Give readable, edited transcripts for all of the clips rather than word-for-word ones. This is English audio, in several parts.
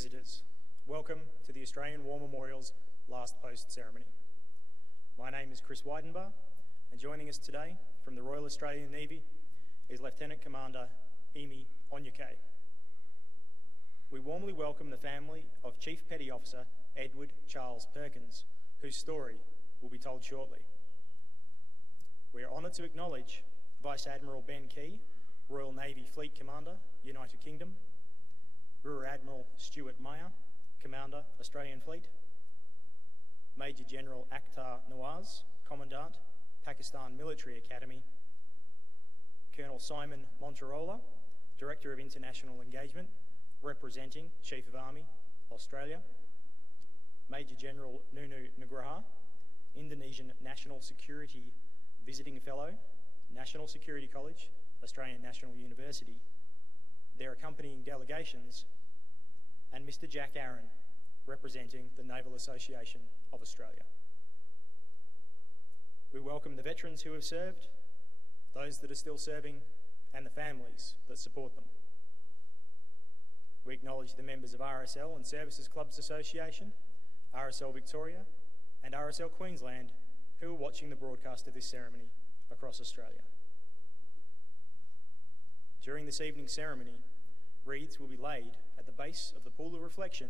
visitors, welcome to the Australian War Memorial's Last Post ceremony. My name is Chris Weidenbar, and joining us today from the Royal Australian Navy is Lieutenant Commander Amy Onyake. We warmly welcome the family of Chief Petty Officer Edward Charles Perkins, whose story will be told shortly. We are honoured to acknowledge Vice Admiral Ben Key, Royal Navy Fleet Commander, United Kingdom, Rear Admiral Stuart Meyer, Commander, Australian Fleet, Major General Akhtar Nawaz, Commandant, Pakistan Military Academy, Colonel Simon Monterola, Director of International Engagement, representing Chief of Army, Australia, Major General Nunu Nugraha, Indonesian National Security Visiting Fellow, National Security College, Australian National University, their accompanying delegations, and Mr. Jack Aaron, representing the Naval Association of Australia. We welcome the veterans who have served, those that are still serving, and the families that support them. We acknowledge the members of RSL and Services Clubs Association, RSL Victoria, and RSL Queensland who are watching the broadcast of this ceremony across Australia. During this evening's ceremony, wreaths will be laid at the base of the pool of reflection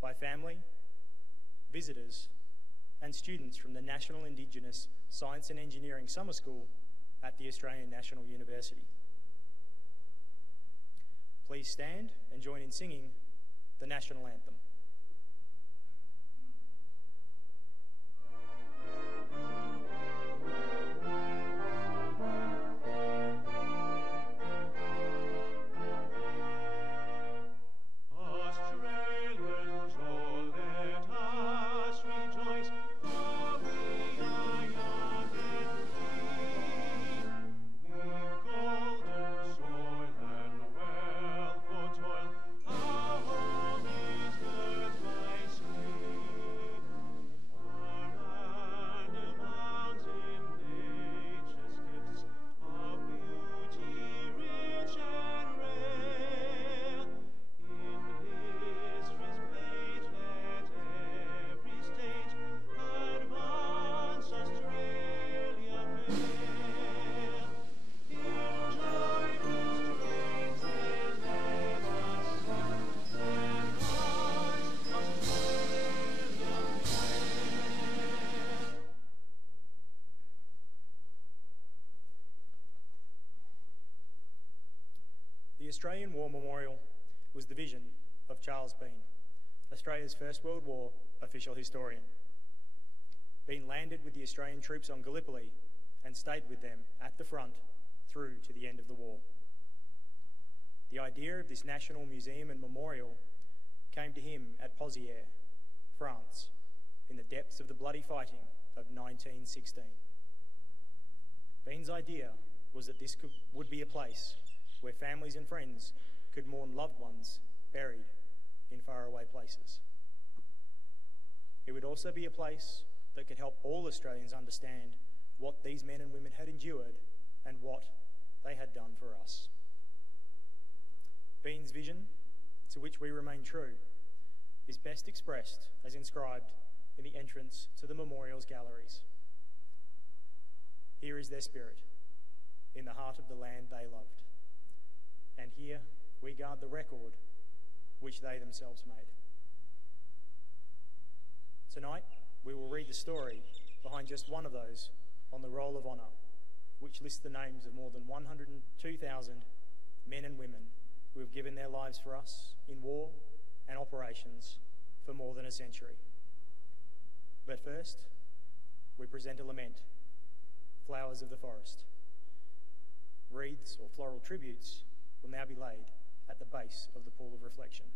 by family, visitors, and students from the National Indigenous Science and Engineering Summer School at the Australian National University. Please stand and join in singing the National Anthem. The Australian War Memorial was the vision of Charles Bean, Australia's First World War official historian. Bean landed with the Australian troops on Gallipoli and stayed with them at the front through to the end of the war. The idea of this National Museum and Memorial came to him at Pozières, France, in the depths of the bloody fighting of 1916. Bean's idea was that this would be a place where families and friends could mourn loved ones buried in faraway places. It would also be a place that could help all Australians understand what these men and women had endured and what they had done for us. Bean's vision, to which we remain true, is best expressed as inscribed in the entrance to the memorial's galleries. Here is their spirit, in the heart of the land they loved. And here we guard the record which they themselves made. Tonight, we will read the story behind just one of those on the Roll of Honour, which lists the names of more than 102,000 men and women who have given their lives for us in war and operations for more than a century. But first, we present a lament, Flowers of the Forest. Wreaths or floral tributes will now be laid at the base of the pool of reflection.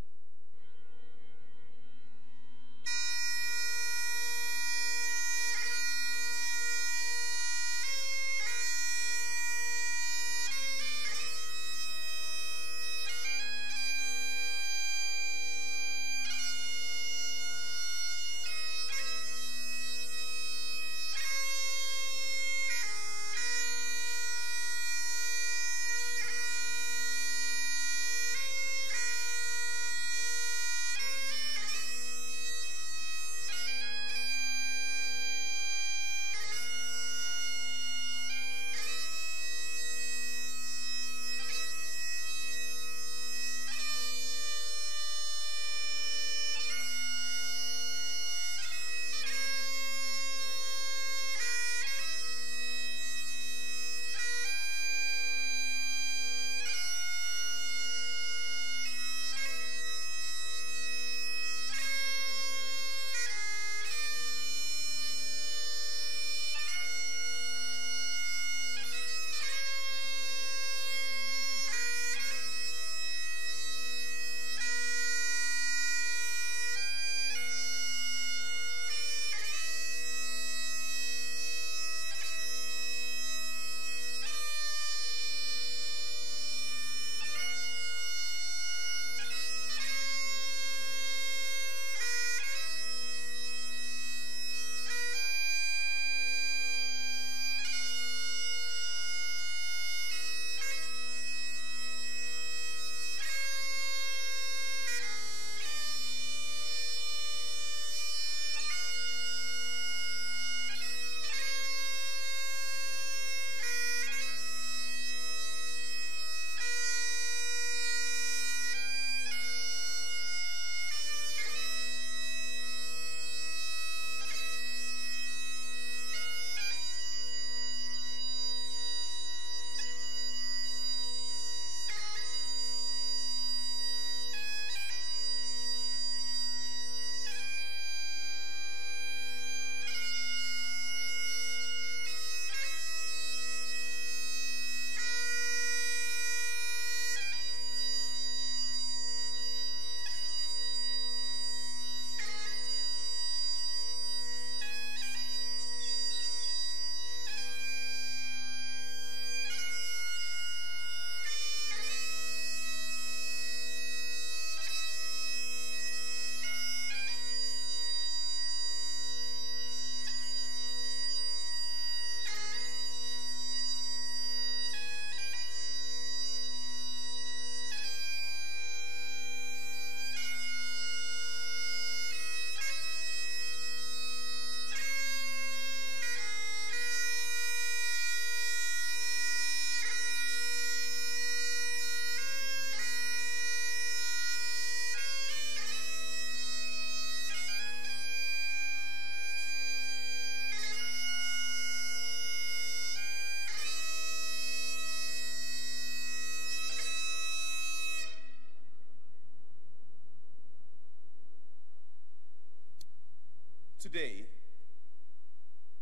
Today,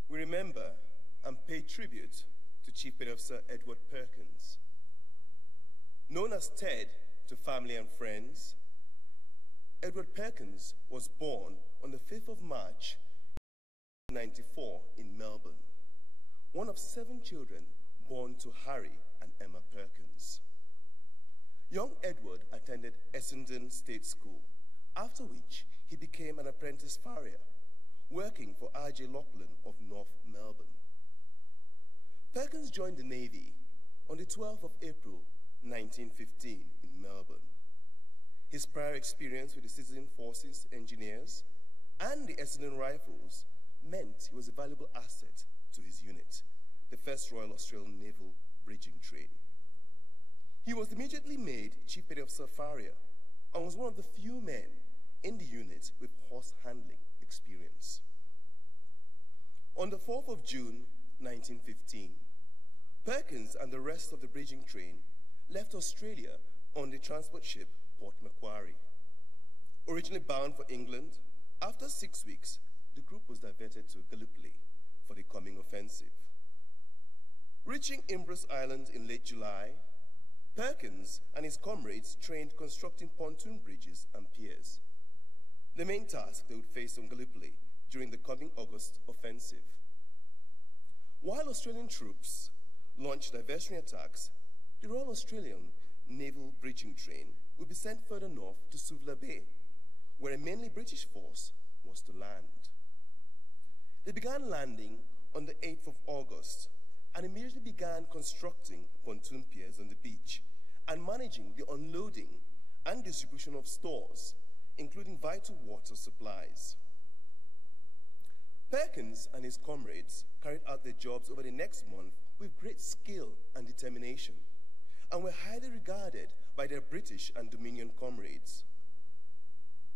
we remember and pay tribute to Chief Petty Officer Edward Perkins. Known as Ted to family and friends, Edward Perkins was born on the 5th of March, 1994 in Melbourne, one of 7 children born to Harry and Emma Perkins. Young Edward attended Essendon State School, after which he became an apprentice farrier, working for R.J. Lachlan of North Melbourne. Perkins joined the Navy on the 12th of April, 1915 in Melbourne. His prior experience with the Citizen Forces Engineers and the Essendon Rifles meant he was a valuable asset to his unit, the 1st Royal Australian Naval Bridging Train. He was immediately made Chief Petty Officer Farrier and was one of the few men in the unit with horse handling experience. On the 4th of June, 1915, Perkins and the rest of the bridging train left Australia on the transport ship Port Macquarie. Originally bound for England, after 6 weeks, the group was diverted to Gallipoli for the coming offensive. Reaching Imbros Island in late July, Perkins and his comrades trained constructing pontoon bridges and piers, the main task they would face on Gallipoli during the coming August offensive. While Australian troops launched diversionary attacks, the Royal Australian Naval Bridging Train would be sent further north to Suvla Bay, where a mainly British force was to land. They began landing on the 8th of August and immediately began constructing pontoon piers on the beach and managing the unloading and distribution of stores, including vital water supplies. Perkins and his comrades carried out their jobs over the next month with great skill and determination, and were highly regarded by their British and Dominion comrades.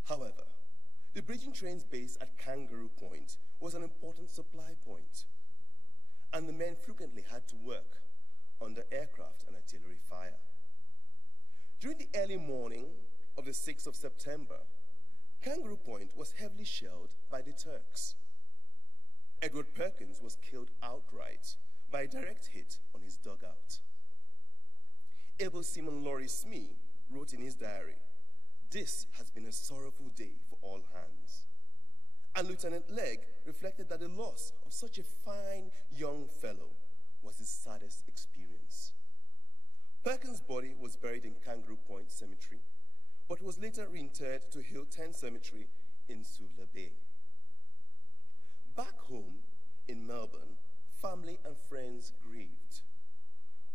However, the bridging train's base at Kangaroo Point was an important supply point, and the men frequently had to work under aircraft and artillery fire. During the early morning of the 6th of September, Kangaroo Point was heavily shelled by the Turks. Edward Perkins was killed outright by a direct hit on his dugout. Able Seaman Laurie Smee wrote in his diary, "This has been a sorrowful day for all hands." And Lieutenant Legg reflected that the loss of such a fine young fellow was his saddest experience. Perkins' body was buried in Kangaroo Point Cemetery, but was later reinterred to Hill 10 Cemetery in Suvla Bay. Back home in Melbourne, family and friends grieved.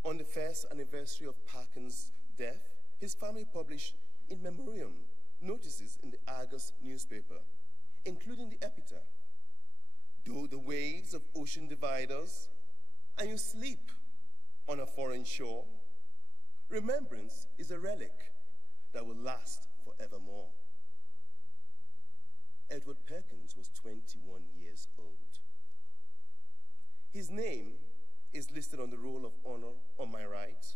On the 1st anniversary of Perkins' death, his family published in memoriam notices in the Argus newspaper, including the epitaph, "Though the waves of ocean divide us, and you sleep on a foreign shore, remembrance is a relic that will last forevermore." Edward Perkins was 21 years old. His name is listed on the Roll of Honor on my right,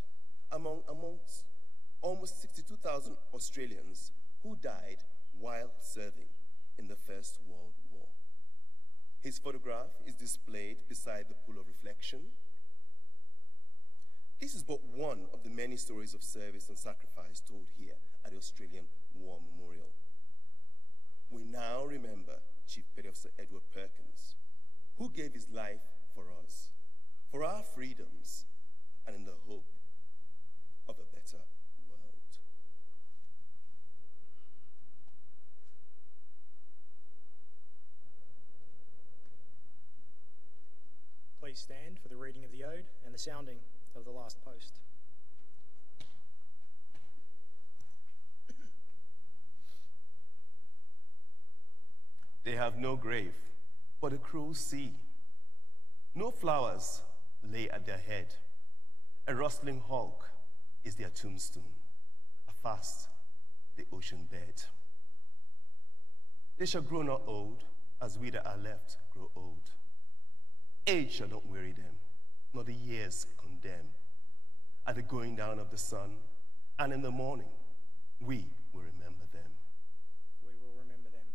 amongst almost 62,000 Australians who died while serving in the First World War. His photograph is displayed beside the pool of reflection. This is but one of the many stories of service and sacrifice told here at the Australian War Memorial. We now remember Chief Petty Officer Edward Perkins, who gave his life for us, for our freedoms, and in the hope of a better world. Please stand for the reading of the ode and the sounding of the last post. They have no grave but a cruel sea. No flowers lay at their head. A rustling hulk is their tombstone, afast the ocean bed. They shall grow not old, as we that are left grow old. Age shall not weary them, nor the years condemn. At the going down of the sun, and in the morning, we will remember them. We will remember them.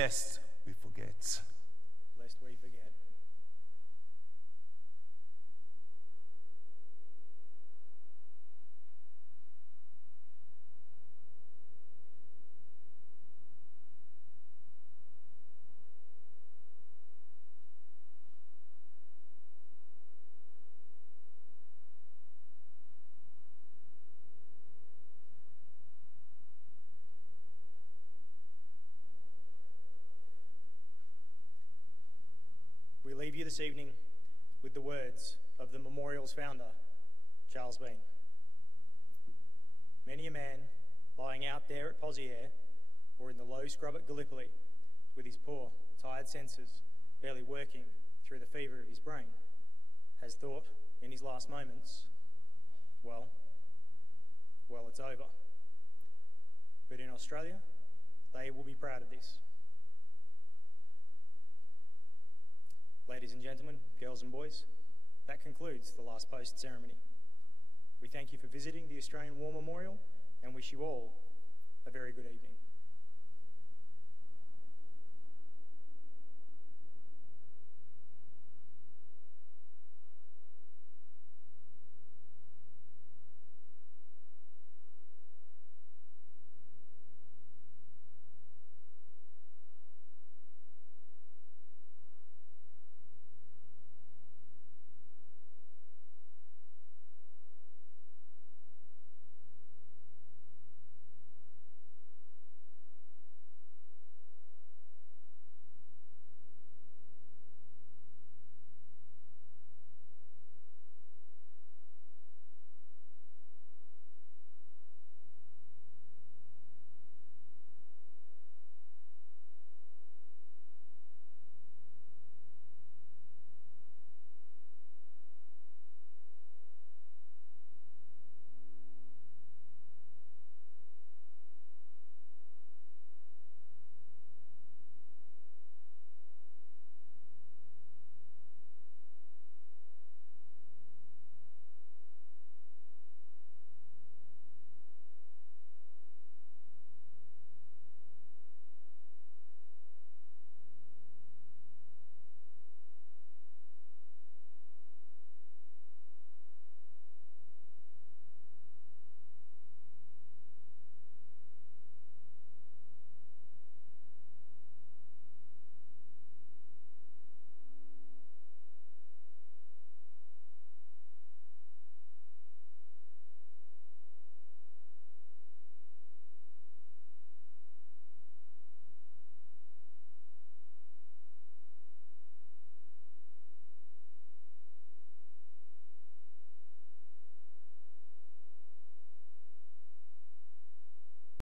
lest we forget. Lest we forget. We leave you this evening with the words of the memorial's founder, Charles Bean. Many a man lying out there at Poziere or in the low scrub at Gallipoli with his poor, tired senses barely working through the fever of his brain has thought in his last moments, well, it's over. But in Australia, they will be proud of this. Ladies and gentlemen, girls and boys, that concludes the last post ceremony. We thank you for visiting the Australian War Memorial and wish you all a very good evening.